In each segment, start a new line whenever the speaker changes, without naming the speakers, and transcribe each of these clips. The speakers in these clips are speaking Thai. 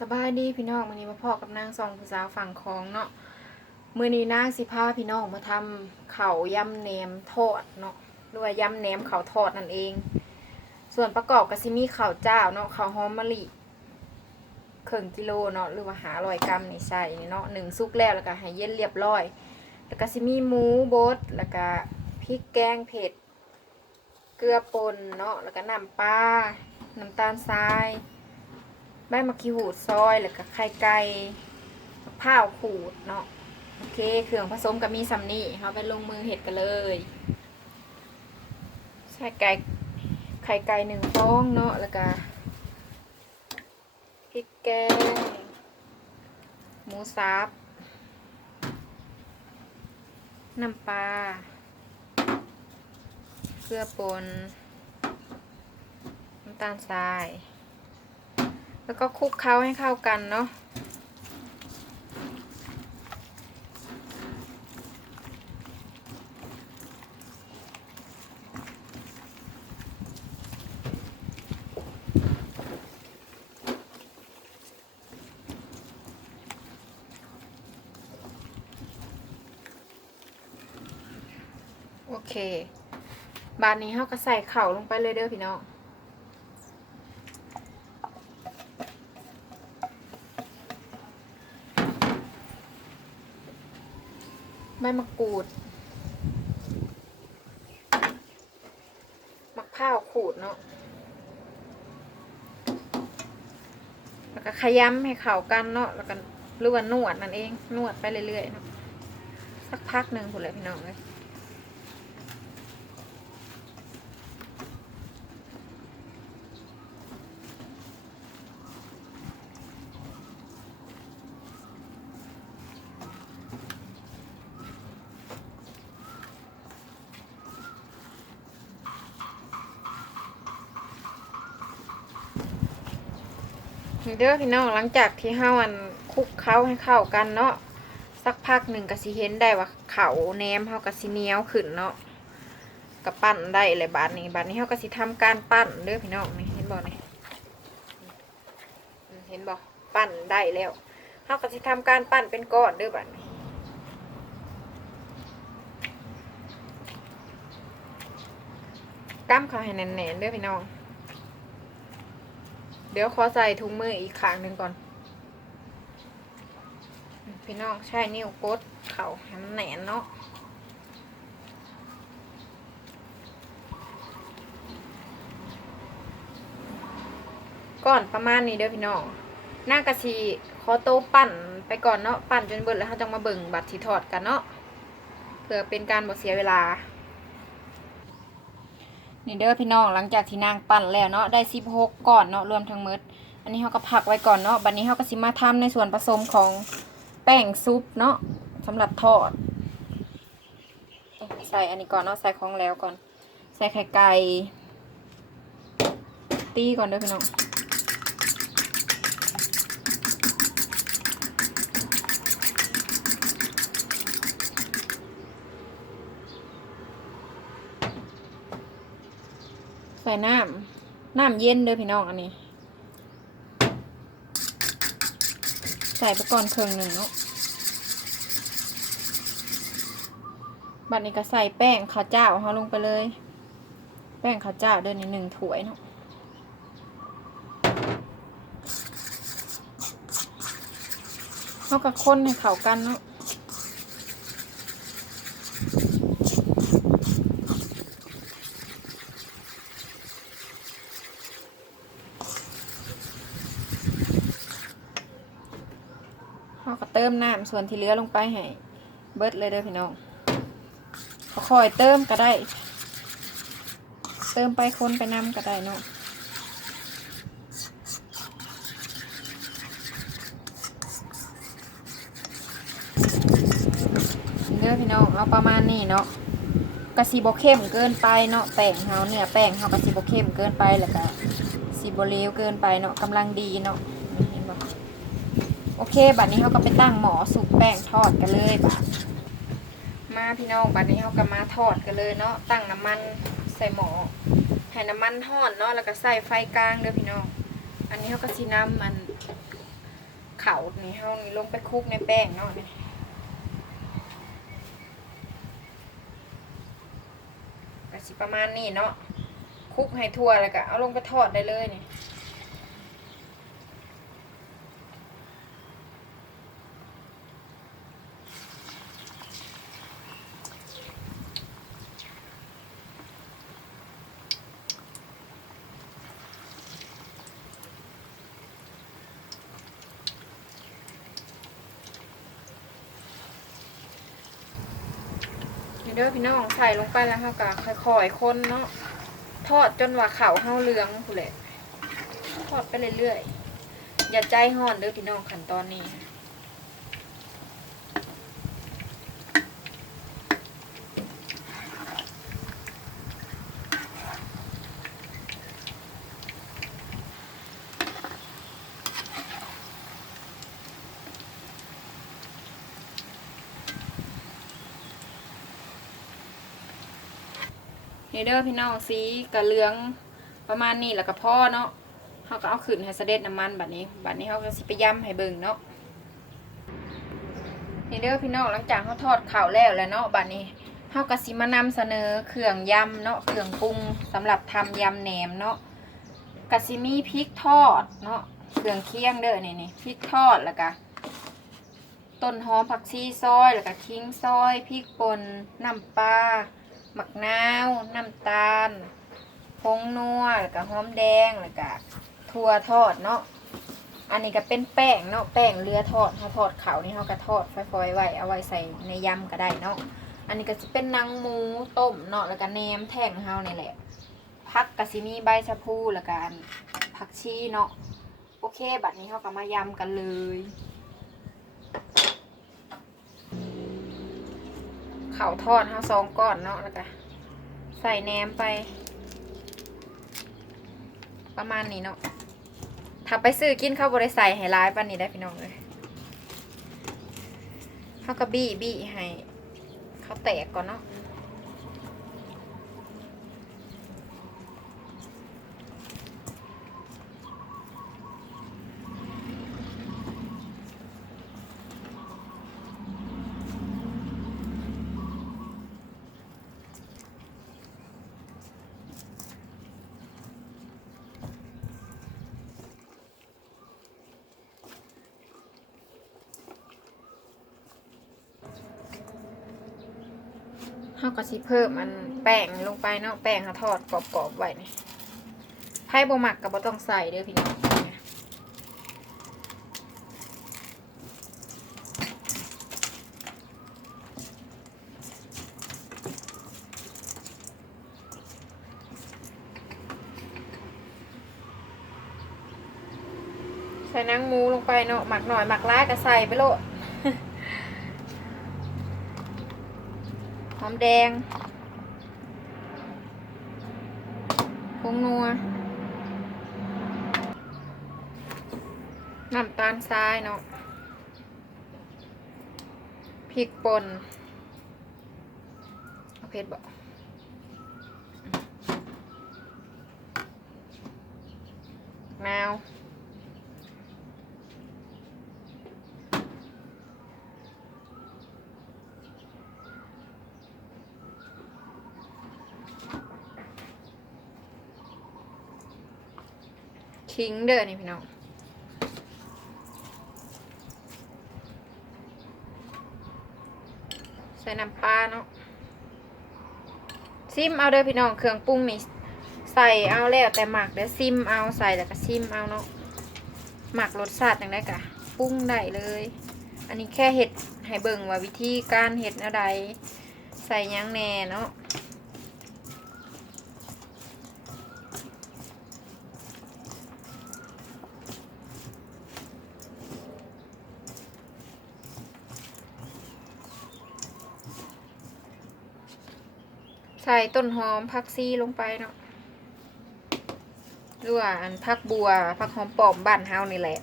สบายดีพี่น้องวันนี้มาพ่อกับนางสองผู้สาวฝั่งของเนาะมือนี้นางสิพาพี่น้องมาทำเขาวยำแหนมทอดเนาะหรือว่ายำแหนมเขาวทอดนั่นเอง ส่วนประกอบก็สิมีข้าวเจ้าเนาะข้าวหอมมะลิครึ่งกิโลเนาะหรือว่าหาร้อยกรัมนี่ใส่เนาะหนึ่งซุกแล้วแล้วก็ให้เย็นเรียบร้อย แล้วก็สิมีหมูบดแล้วก็พริกแกงเผ็ดเกลือป่นเนาะแล้วก็น้ำปลาน้ำตาลทราย ใบมะกรีหูดซอยแล้วก็ไข่ไก่มะพร้าวขูดเนาะโอเคเครื่องผสมก็มีซัมนี่เราไปลงมือเห็ดกันเลยใส่ไก่ไข่ไก่หนึ่งฟองเนาะแล้วก็พริกแกงหมูสับน้ำปลาเกลือป่นน้ำตาลทราย แล้วก็คลุกเคล้าให้เข้ากันเนาะโอเค บานนี้เขาก็ใส่เข่าลงไปเลยเด้อพี่น้อง ใบมะกรูดมะพร้าวขูดเนาะแล้วก็ขย้ำให้เข่ากันเนาะแล้วก็หรือว่านวดนั่นเอง นวดไปเรื่อยๆเนาะสักพักหนึ่งผุนเลยพี่น้องเลย เด้อพี่น้องหลังจากที่เฮาอันคุกเคล้าให้เข้ากันเนาะสักพักหนึ่งก็สิเห็นได้ว่าเขาแหนมเฮาก็สิเหนียวขึ้นเนาะก็ปั้นได้เลยบาดนี้บาดนี้เฮาก็สิทำการปั้นเด้อพี่น้องนี่เห็นบ่นี่เห็นบ่ปั้นได้แล้วเฮาก็สิทำการปั้นเป็นก้อนเด้อบาดนี้ก้ำเขาให้แน่นๆเด้อพี่น้อง เดี๋ยวขอใส่ถุงมืออีกข้างหนึ่งก่อน พี่น้องใช้นิ้วกดเข่าให้มันแหนนเนาะก่อนประมาณนี้เด้อพี่น้องหน้ากะชีขอโตวปั่นไปก่อนเนาะปั่นจนเบิดแล้วเขาจะมาเบิ่งบัตรที่ถอดกันเนาะเพื่อเป็นการบ่เสียเวลา นี่เด้อพี่น้องหลังจากที่นางปั่นแล้วเนาะได้สิบหกก่อนเนาะรวมทั้งหมด อันนี้เขาก็ผักไว้ก่อนเนาะบัดนี้เขาก็สิมาทำในส่วนผสมของแป้งซุปเนาะสำหรับทอด ใส่อันนี้ก่อนเนาะใส่ของแล้วก่อน ใส่ไข่ไก่ตีก่อนเด้อพี่น้อง ส่น้ำน้ำเย็นเด้อพี่น้องอันนี้ ใส่ไปก่อนครึ่องหนึ่งเนาะบัดนี้ก็ใส่แป้งข้าวเจ้าเขาลงไปเลย แป้งข้าวเจ้าเดินในหนึ่งถ้วยเนาะเขาก็คนให้เข้ากันเนาะ เขาก็เติมน้ำส่วนที่เหลือลงไปให้เบิดเลยเด้อพี่น้องค่อยเติมก็ได้ เติมไปคนไปน้ำก็ได้เนาะเด้อพี่น้องเอาประมาณนี้เนาะกะสีบเข้มเกินไปเนาะแป้งเฮาเนี่ยแป้งเฮากะสีบเข้มเกินไปแล้วก็สีบเลวเกินไปเนาะกำลังดีเนาะ โอเค บัดนี้เขาก็ไปตั้งหมอสุกแป้งทอดกันเลยบัดมาพี่น้องบัดนี้เขาก็มาทอดกันเลยเนาะตั้งน้ำมันใส่หมอให้น้ำมันทอดเนาะแล้วก็ใส่ไฟกลางเด้อพี่น้อง อันนี้เขาก็สีน้ำมันเขานี่เฮานี่ลงไปคลุกในแป้งเนาะนี่ก็สิประมาณนี้เนาะคลุกให้ทั่วแล้วก็เอาลงไปทอดได้เลยนี่ เด้อพี่น้องใส่ลงไปแล้วเฮาก็ค่อยๆคนเนาะทอดจนว่าเขาเฮาเหลืองพุ่นแหละทอดไปเรื่อยๆอย่าใจห่อนเด้อพี่น้องขั้นตอนนี้ นี่เด้อพี่น้องสีกะเหลืองประมาณนี้แล้วก็พ่อเนาะเขาก็เอาขึ้นให้เสด็จน้ำมันบัดนี้บัดนี้เขาก็สิไปย่ำให้เบิ่งเนาะนี่เด้อพี่น้องหลังจากเขาทอดข้าวแล้วแล้วเนาะบัดนี้เขาก็สิมานำเสนอเครื่องยำเนาะเครื่องปรุงสำหรับทำยำแหนมเนาะกะสิมีพริกทอดเนาะเครื่องเคียงเด้อนี่นี่พริกทอดแล้วก็ต้นหอมผักชีซอยแล้วก็คิงซอยพริกป่นน้ำปลา หมักนาว น้ำตาลผงนัวแล้วก็หอมแดงแล้วก็ถั่วทอดเนาะอันนี้ก็เป็นแป้งเนาะแป้งเรือทอดเขาทอดเขานี่เขาก็ทอดฟอยๆไว้เอาไว้ใส่ในยำก็ได้เนาะอันนี้ก็จะเป็นนางหมูต้มเนาะแล้วก็แหนมแท่งเฮานี่แหละพักกะซิมีใบชะพูแล้วก็ผักชีเนาะโอเค บัดนี้เขาก็มายำกันเลย ขาทอดเฮาสองก้อนเนาะแล้วก็ใส่แหนมไป ประมาณนี้เนาะถ้าไปซื้อกินข้าวบริใส่ให้ร้ายปันนี้ได้พี่น้องเลยเขาก็บี้บี้ให้เขาแตกก่อนเนาะ เขาก็สิเพิ่มมันแป้งลงไปเนาะแป้งเขาทอดกรอบๆไว้นี่ไพ่บ่หมักก็บ่ต้องใส่เด้อพี่น้องใส่นางมูลงไปเนาะหมักหน่อยหมักร้ายก็ใส่ไปโลด หอมแดงผงนัว น้ำตาลทรายเนาะพริกป่นเอาเผ็ดบอกนาว คิงเด้อนี่พี่น้องใส่น้ำปลาเนาะซิมเอาเด้อพี่น้องเครื่องปรุงนี่ใส่เอาแล้วแต่หมักเด้อซิมเอาใส่แล้วก็ซิมเอาเนาะหมักรสชาติอย่างไรกะปรุงได้เลย อันนี้แค่เห็ดให้เบิ่งว่าวิธีการเห็ดอะไรใส่ยังแน่เนาะ ใส่ต้นหอมผักซีลงไปเนาะหรือว่าอันผักบัวผักหอมปอมบ้านเฮานี่แหละ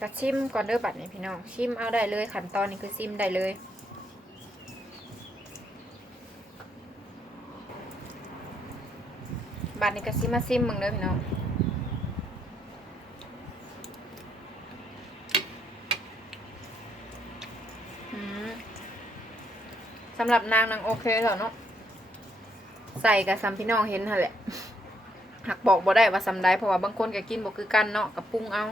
กระชิมก่อนเด้อบัดนี้พี่น้องชิมเอาได้เลยขั้นตอนนี้คือชิมได้เลยบัดนี้ก็ซิมมาซิมมึงเด้อพี่น้องอืม สำหรับนางนางโอเคแล้วเนาะใส่กับซัมพี่น้องเห็นหั่นแหละหักบอกบ่ได้ว่าซำได้เพราะว่าบางคนก็กินบ่คือกันเนาะกับปรุงเอา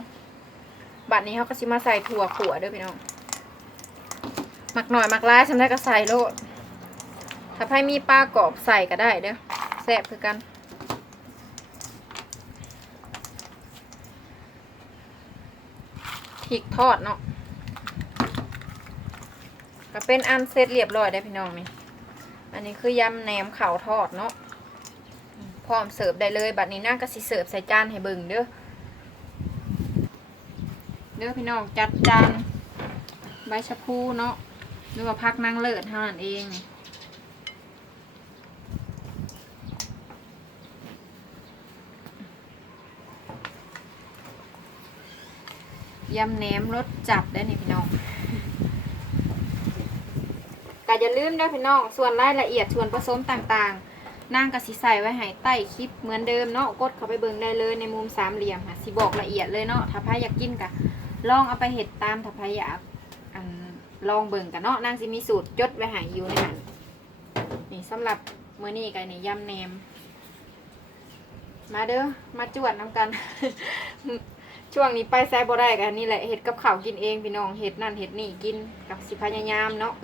บัดนี้เขาก็สิมาใส่ถั่วขัวด้อพี่น้องหมักหน่อยหมักร้ายซำได้ก็ใส่โลดถ้าไพ่มีปลากรอบใส่ก็ได้เด้อแซ่บคือกันพริกทอดเนาะ ก็เป็นอันเสร็จเรียบร้อยได้พี่น้องนี่อันนี้คือยำแหนมข่าวทอดเนาะพร้อมเสิร์ฟได้เลย บัดนี้นั่งก็สิเสิร์ฟใส่จานให้เบิ่งเด้อเด้อพี่น้องจัดจานใบชะพูเนาะหรือว่าพักนั่งเลิศเท่านั้นเองยำแหนมรสจัดได้นี่พี่น้อง ก็อย่าลืมนะพี่น้อง ส่วนรายละเอียดส่วนผสมต่างๆนั่งกสิใส่ไว้ให้ใต้คลิปเหมือนเดิมเนาะ กดเข้าไปเบิ่งได้เลยในมุมสามเหลี่ยมค่ะสิบอกละเอียดเลยเนาะ ถ้าพายอยากกินกะลองเอาไปเห็ดตามถ้าพายอยากอันลองเบิ่งกันเนาะนั่งสิมีสูตรจดไว้ให้อยู่ในนั้นนี่สำหรับมื้อนี้กันนี่ยำแหนม มาเด้อ มาจวดน้ำกัน ช่วงนี้ไปแซ่บ่ได้กันนี่แหละเห็ดกับข้าวกินเองพี่น้องเห็ดนั่นเห็ดนี่กินกับสิพยายามเนาะ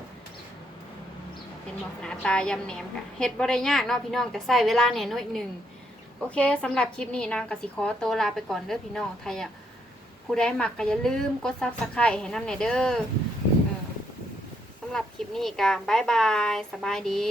เป็นบอกหนาตายำแหนมค่ะเฮ็ดบ่ได้ยากเนาะพี่น้องแต่ใส่เวลาเนี่ยน้อยหนึ่งโอเคสำหรับคลิปนี้นางกสิขอโตวลาไปก่อนเด้อพี่น้องไทยอยผู้ใดมักก็อย่าลืมกดซับสไครต์ให้น้ำเน่เด้อเออสำหรับคลิปนี้ก็บายบาย สบายดี